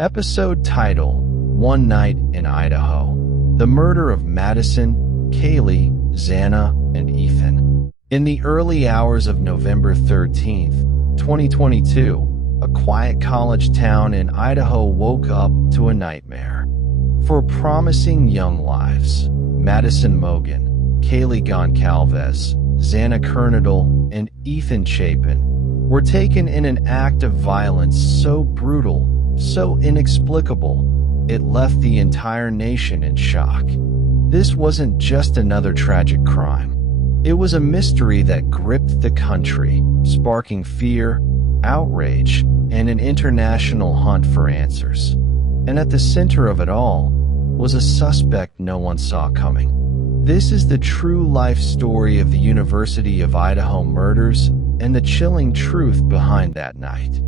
Episode title: One Night in Idaho. The murder of Madison, Kaylee, Xana, and Ethan. In the early hours of November 13th, 2022, a quiet college town in Idaho woke up to a nightmare. Four promising young lives: Madison Mogen, Kaylee Goncalves, Xana Kernodle, and Ethan Chapin, were taken in an act of violence so brutal, so inexplicable, it left the entire nation in shock. This wasn't just another tragic crime. It was a mystery that gripped the country, sparking fear, outrage, and an international hunt for answers. And at the center of it all was a suspect no one saw coming. This is the true life story of the University of Idaho murders and the chilling truth behind that night.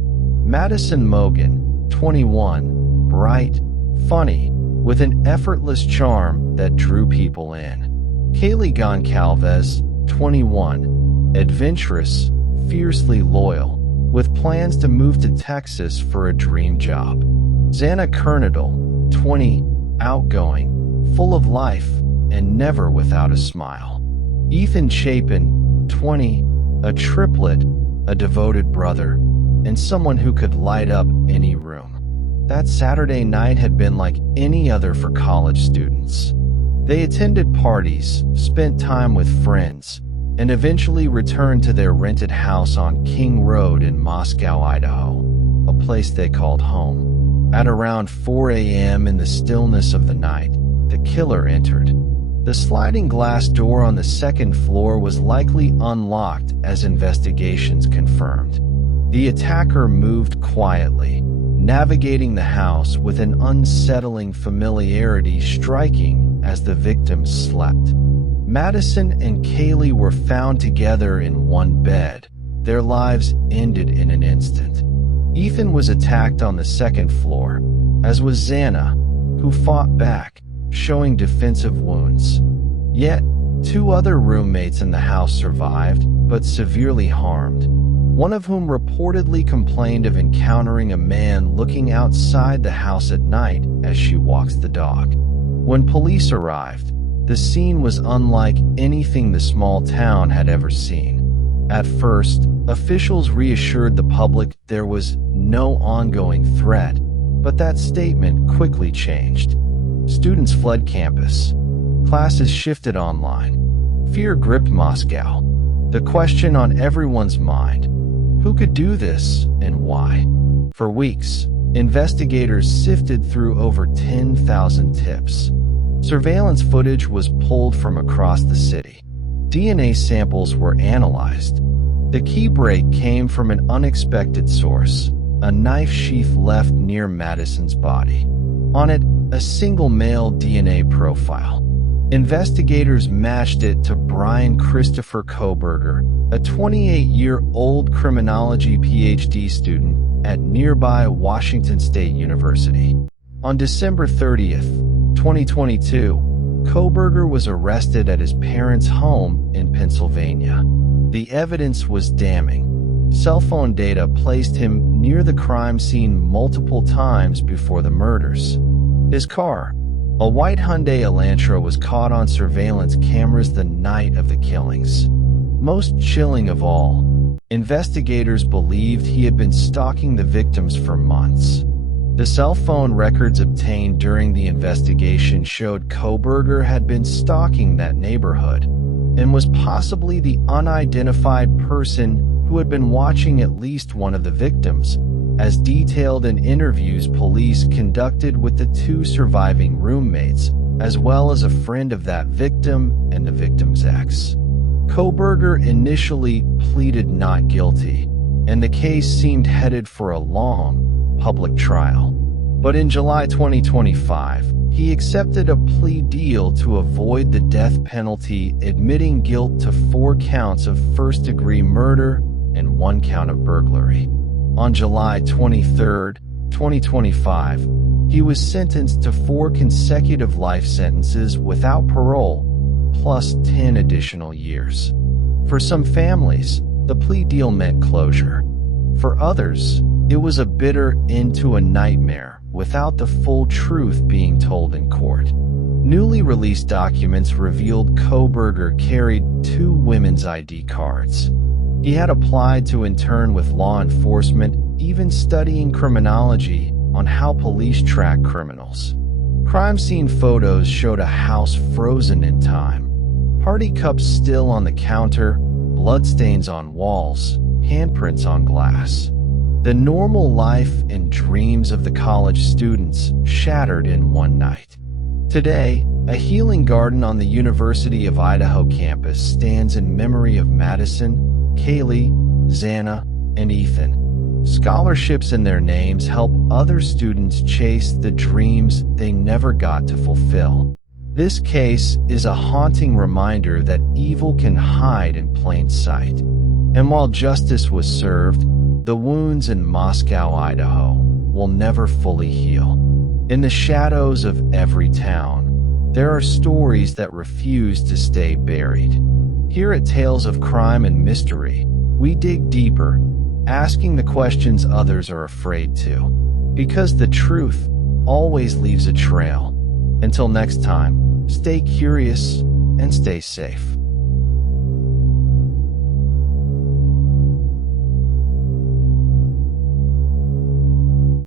Madison Mogen, 21, bright, funny, with an effortless charm that drew people in. Kaylee Goncalves, 21, adventurous, fiercely loyal, with plans to move to Texas for a dream job. Xana Kernodle, 20, outgoing, full of life, and never without a smile. Ethan Chapin, 20, a triplet, a devoted brother, and someone who could light up any room. That Saturday night had been like any other for college students. They attended parties, spent time with friends, and eventually returned to their rented house on King Road in Moscow, Idaho, a place they called home. At around 4 a.m. in the stillness of the night, the killer entered. The sliding glass door on the second floor was likely unlocked, as investigations confirmed. The attacker moved quietly, navigating the house with an unsettling familiarity, striking as the victims slept. Madison and Kaylee were found together in one bed. Their lives ended in an instant. Ethan was attacked on the second floor, as was Xana, who fought back, showing defensive wounds. Yet, two other roommates in the house survived, but severely harmed, one of whom reportedly complained of encountering a man looking outside the house at night as she walks the dog. When police arrived, the scene was unlike anything the small town had ever seen. At first, officials reassured the public there was no ongoing threat, but that statement quickly changed. Students fled campus. Classes shifted online. Fear gripped Moscow. The question on everyone's mind: who could do this and why? For weeks, investigators sifted through over 10,000 tips. Surveillance footage was pulled from across the city. DNA samples were analyzed. The key break came from an unexpected source: a knife sheath left near Madison's body. On it, a single male DNA profile. Investigators matched it to Bryan Kohberger, a 28-year-old criminology PhD student at nearby Washington State University. On December 30th, 2022, Kohberger was arrested at his parents' home in Pennsylvania. The evidence was damning. Cell phone data placed him near the crime scene multiple times before the murders. His car, a white Hyundai Elantra, was caught on surveillance cameras the night of the killings. Most chilling of all, investigators believed he had been stalking the victims for months. The cell phone records obtained during the investigation showed Kohberger had been stalking that neighborhood and was possibly the unidentified person who had been watching at least one of the victims, as detailed in interviews police conducted with the two surviving roommates, as well as a friend of that victim and the victim's ex. Kohberger initially pleaded not guilty, and the case seemed headed for a long, public trial. But in July 2025, he accepted a plea deal to avoid the death penalty, admitting guilt to 4 counts of first-degree murder and 1 count of burglary. On July 23, 2025, he was sentenced to 4 consecutive life sentences without parole, plus 10 additional years. For some families, the plea deal meant closure. For others, it was a bitter end to a nightmare without the full truth being told in court. Newly released documents revealed Kohberger carried 2 women's ID cards. He had applied to intern with law enforcement, even studying criminology on how police track criminals. Crime scene photos showed a house frozen in time. Party cups still on the counter, bloodstains on walls, handprints on glass. The normal life and dreams of the college students shattered in one night. Today, a healing garden on the University of Idaho campus stands in memory of Madison, Kaylee, Xana, and Ethan. Scholarships in their names help other students chase the dreams they never got to fulfill. This case is a haunting reminder that evil can hide in plain sight. And while justice was served, the wounds in Moscow, Idaho, will never fully heal. In the shadows of every town, there are stories that refuse to stay buried. Here at Tales of Crime and Mystery, we dig deeper, asking the questions others are afraid to. Because the truth always leaves a trail. Until next time, stay curious and stay safe.